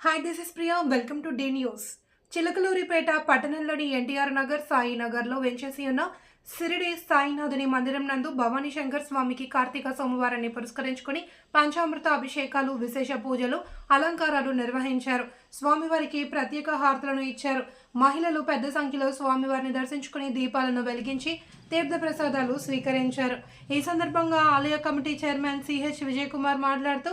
Hi this is Priya welcome to day news. Chilakaluripet పట్టణంలోని ఎన్టీఆర్ నగర్ సాయి నగర్లో వెంచేసి ఉన్న సిరిడి సాయినాథుని మందిరం నందు భవానీ శంకర్ స్వామికి కార్తీక సోమవారాన్ని పురస్కరించుకుని పంచామృత అభిషేకాలు, విశేష పూజలు, అలంకారాలు నిర్వహించారు. స్వామివారికి ప్రత్యేక హారతులను ఇచ్చారు. మహిళలు పెద్ద సంఖ్యలో స్వామివారిని దర్శించుకుని దీపాలను వెలిగించి తీర్థ ప్రసాదాలు స్వీకరించారు. ఈ సందర్భంగా ఆలయ committee chairman CH Vijay Kumar మాట్లాడుతూ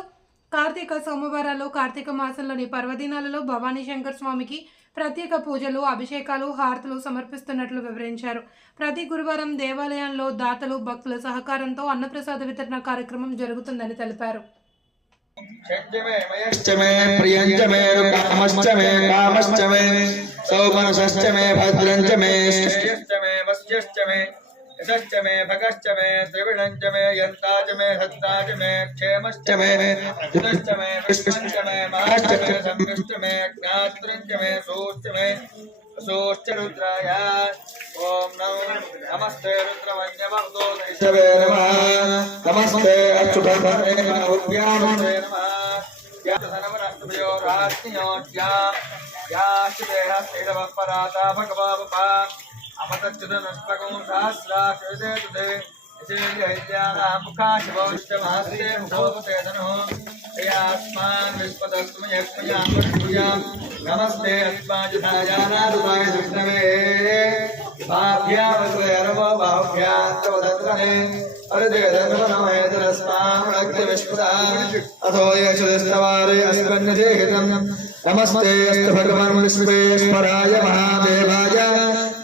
కార్తీక సోమవారాల్లో కార్తీక మాసంలోని పర్వదినాలలో భవానీ శంకర్ స్వామికి ప్రత్యేక పూజలు, అభిషేకాలు, హారతులు సమర్పిస్తున్నట్లు వివరించారు. ప్రతి గురువారం దేవాలయంలో దాతలు, భక్తుల సహకారంతో అన్నప్రసాద వితరణ కార్యక్రమం జరుగుతుందని తెలిపారు. यशश्च मे भगश्च मे त्रिविणञ्च मे यन्ताच मे हस्ताच मे क्षेमश्च मे हितश्च मे विश्वञ्च मे महाश्च मे संविश्च मे ज्ञात्रञ्च मे सोश्च मे सोश्च रुद्राय ओम नमस्ते रुद्रवन्यवतो दैशवे नमः नमस्ते अच्युताय नमः नमः या सर्वराष्ट्रभयो राज्ञयोज्यां याश्चदेहस्तेरवपराता भगवावपा अमतच्युतनस्तकं सहस्राक्षते तुते यशेयैत्यानां मुखाशिवोष्टमहस्ते मुखोपते धनुः यास्मान् विश्वतस्मयक्ष्मयां नमस्ते अस्माजुतायानारुताय विष्णवे भाभ्यावद्वयरवो बाहुभ्यां च वदन्वने अरुदेदन्वनमयतरस्मामग्निविश्वदा अथो येषुस्तवारे अस्मन्निधेहितं नमस्ते अस्तु भगवान् विश्वेश्वराय महादेवाय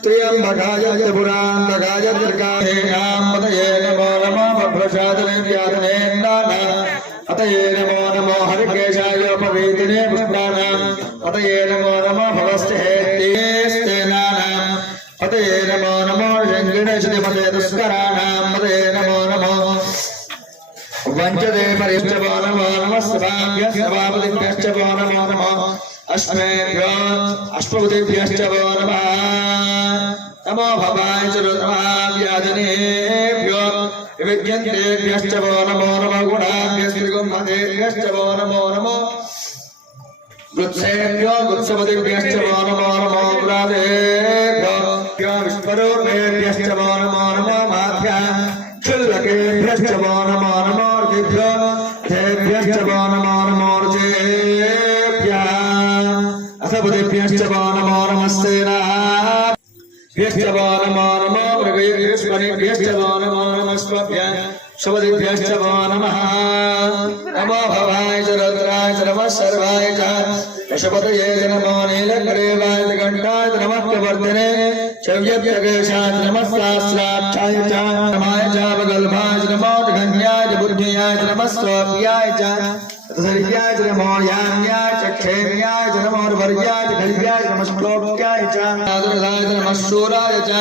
त्र्यंबकाय त्रिपुरान्तकाय त्रिकामतये नमो नमो बभ्रशादने व्याधने नाना अतये नमो नमो हरिकेशाय पवित्रे पुष्पाणाम् अतये नमो नमो भवस्तेस्ते नाना अतये नमो नमो शङ्किणेशमते दुष्कराणाम् अतये नमो नमो वञ्चते परिष्टवो नमो नमः सभाभ्यः सभापतिभ्यश्च वो नमो नमः अश्वेभ्यो अश्वपतिभ्यश्च वो नमः नमो भवाय च रुद्रमाव्याजनेभ्यो विविद्यन्तेभ्यश्च वो नमो नमः गुणाभ्यस्त्रिगुम्मतेभ्यश्च वो नमो नमः वृत्सेभ्यो वृत्सपतिभ्यश्च वो नमो नमो व्रातेभ्यो विश्वरूपेभ्यश्च वो नमो नमो माभ्यः क्षुल्लकेभ्यश्च वो नमो नमो ऋतिभ्यो तेभ्यश्च वो नमो नमो ऋतेभ्यः असपतिभ्यश्च वो नमो नमस्ते भ्यश्च वो नमो नमो मृगैर्युष्मणिभ्यश्च वो नमो नमस्त्वभ्यः शपतिभ्यश्च वो नमः नमो भवाय च रुद्राय च नमः सर्वाय च यशपतये च नमो नीलकरेवाय च घण्टाय च नमः प्रवर्तिने शव्यव्यकेशाय च नमः सहस्राक्षाय च नमाय च वगल्भाय च नमो धन्याय च बुद्ध्याय च नमः स्वप्याय च तत्सर्याय च नमो यान्याय च क्षेम्याय च नमो वर्याय च खल्व्याय च नमः श्लोक्याय च नादुराय च नमः शूराय च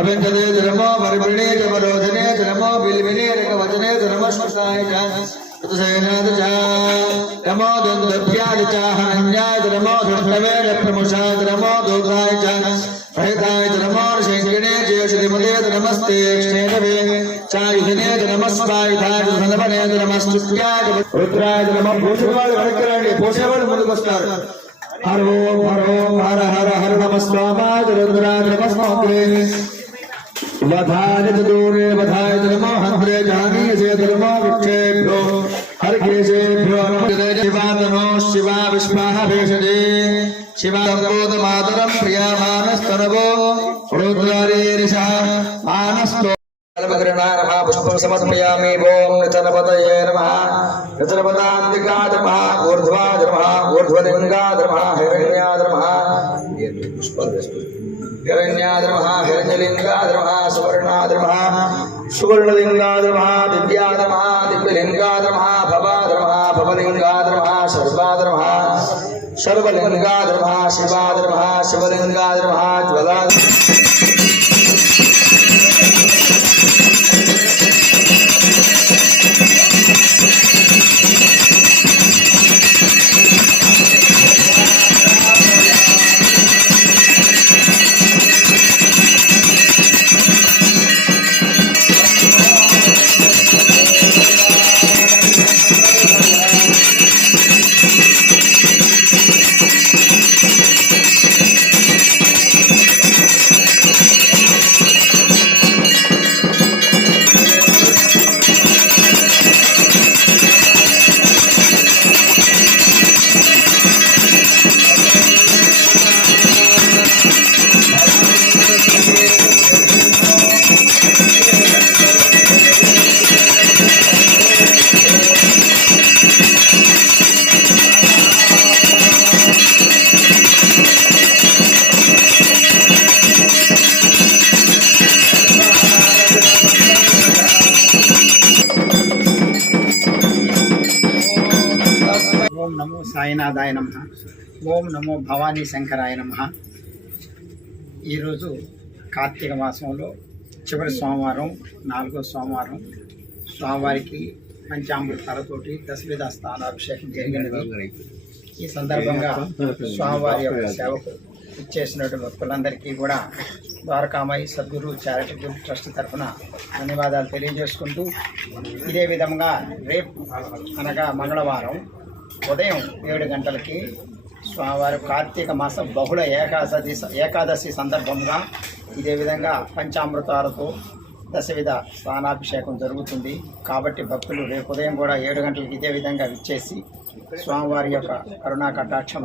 अभिन्दते च नमो वर्पिणे च वरोधने च नमो बिल्विने च कवचने च नमः श्मशाय च तत्सेनाय च नमो दन्तभ्याय च हन्याय च नमो धृष्णवे च प्रमुषाय च नमो दूताय च हरिताय च नमो शङ्किणे च श्रीमते च नमस्ते क्षेणवे चायुधने च नमस्वायुधाय च धनवने च नमस्तुत्याय च रुद्राय च नमः भूषवाय वरकरणे पोषेवाడు ముందుకొస్తారు हर ओम हर हर हर नमः स्वाहाय च रुद्राय च नमस्ते वधाय च दूरे वधाय च नमः हन्त्रे जानीय च नमः विक्षेभ्यो हरकेशेभ्यो नमः शिवातनो शिवा विश्वाः भेषजे शिवादमातरं प्रियामानस्तनवो रुद्रारेरिषः मानस्तो पुष्पं समर्पयामि ओम नितनपतये नमः नितनपदान्तिकाय नमः ऊर्ध्वाय नमः ऊर्ध्वलिङ्गाय नमः हिरण्याय नमः हिरण्याय नमः हिरण्यलिङ्गाय नमः सुवर्णाय नमः सुवर्णलिङ्गाय नमः दिव्याय नमः दिव्यलिङ्गाय नमः भवाय नमः भवलिङ्गाय नमः सर्वाय नमः सर्वलिङ्गाय नमः शिवाय नमः शिवलिङ्गाय नमः ज्वलाय సాయినాథాయ నమః. ఓం నమో భవానీ శంకరాయ నమః. ఈరోజు కార్తీక మాసంలో చివరి సోమవారం, 4వ సోమవారం. స్వామివారికి పంచామృతాలతోటి దశవిధ స్థానాభిషేకం జరిగినది. ఈ సందర్భంగా స్వామివారి యొక్క సేవకు ఇచ్చేసినటువంటి భక్తులందరికీ కూడా ద్వారకామాయి సద్గురు చారిటబుల్ ట్రస్ట్ తరఫున ధన్యవాదాలు తెలియజేసుకుంటూ, ఇదే విధంగా రేపు అనగా మంగళవారం ఉదయం 7 గంటలకి స్వామివారి కార్తీక మాసం బహుళ ఏకాదశి సందర్భంగా ఇదే విధంగా పంచామృతాలతో దశవిధ స్నానాభిషేకం జరుగుతుంది. కాబట్టి భక్తులు రేపు ఉదయం కూడా 7 గంటలకి ఇదే విధంగా విచ్చేసి స్వామివారి యొక్క కరుణా కటాక్షం